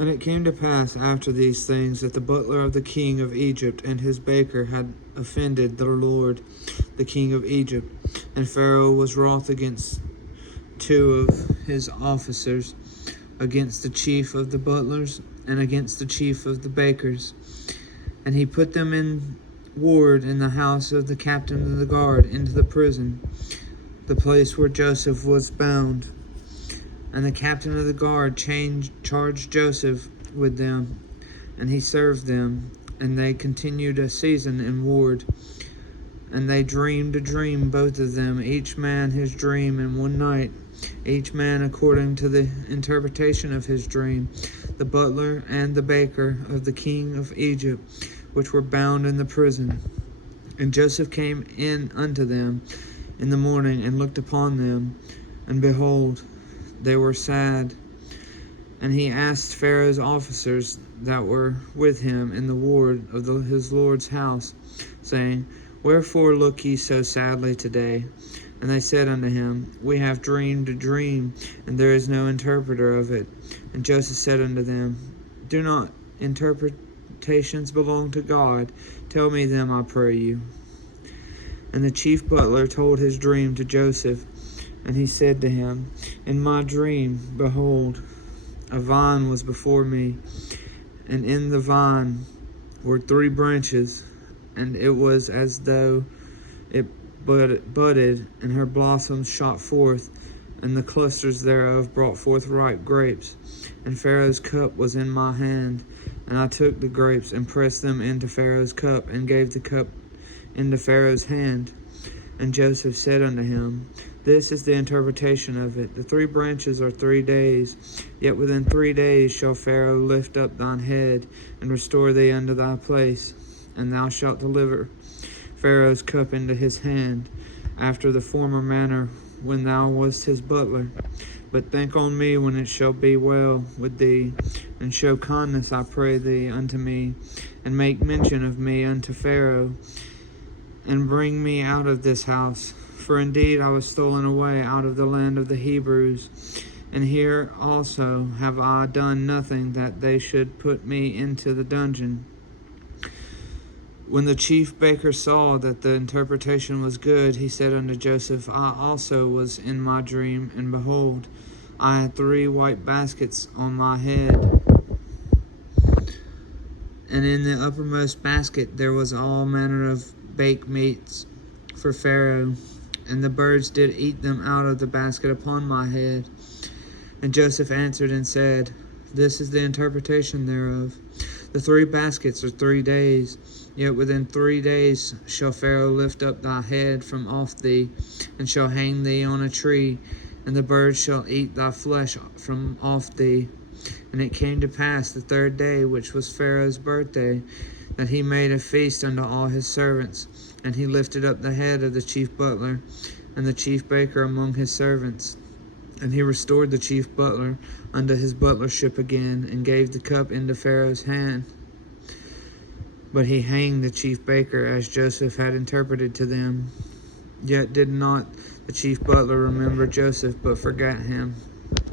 And it came to pass after these things that the butler of the king of Egypt and his baker had offended the Lord, the king of Egypt. And Pharaoh was wroth against two of his officers, against the chief of the butlers, and against the chief of the bakers. And he put them in ward in the house of the captain of the guard, into the prison, the place where Joseph was bound. And the captain of the guard charged Joseph with them, and he served them. And they continued a season in ward. And they dreamed a dream, both of them, each man his dream in one night, each man according to the interpretation of his dream, the butler and the baker of the king of Egypt, which were bound in the prison. And Joseph came in unto them in the morning, and looked upon them, and behold, they were sad. And he asked Pharaoh's officers that were with him in the ward of his lord's house, saying, Wherefore look ye so sadly today? And they said unto him, We have dreamed a dream, and there is no interpreter of it. And Joseph said unto them, Do not interpretations belong to God? Tell me them, I pray you. And the chief butler told his dream to Joseph. And he said to him, In my dream, behold, a vine was before me, and in the vine were 3 branches, and it was as though it budded, and her blossoms shot forth, and the clusters thereof brought forth ripe grapes. And Pharaoh's cup was in my hand, and I took the grapes, and pressed them into Pharaoh's cup, and gave the cup into Pharaoh's hand. And Joseph said unto him, This is the interpretation of it. The 3 branches are 3 days. Yet within 3 days shall Pharaoh lift up thine head, and restore thee unto thy place. And thou shalt deliver Pharaoh's cup into his hand, after the former manner when thou wast his butler. But think on me when it shall be well with thee, and show kindness, I pray thee, unto me, and make mention of me unto Pharaoh, and bring me out of this house. For indeed I was stolen away out of the land of the Hebrews, and here also have I done nothing that they should put me into the dungeon. When the chief baker saw that the interpretation was good, he said unto Joseph, I also was in my dream, and behold, I had 3 white baskets on my head, and in the uppermost basket there was all manner of baked meats for Pharaoh, and the birds did eat them out of the basket upon my head. And Joseph answered and said, This is the interpretation thereof. The 3 baskets are 3 days, yet within 3 days shall Pharaoh lift up thy head from off thee, and shall hang thee on a tree, and the birds shall eat thy flesh from off thee. And it came to pass the 3rd day, which was Pharaoh's birthday, that he made a feast unto all his servants. And he lifted up the head of the chief butler and the chief baker among his servants. And he restored the chief butler unto his butlership again, and gave the cup into Pharaoh's hand. But he hanged the chief baker, as Joseph had interpreted to them. Yet did not the chief butler remember Joseph, but forgot him.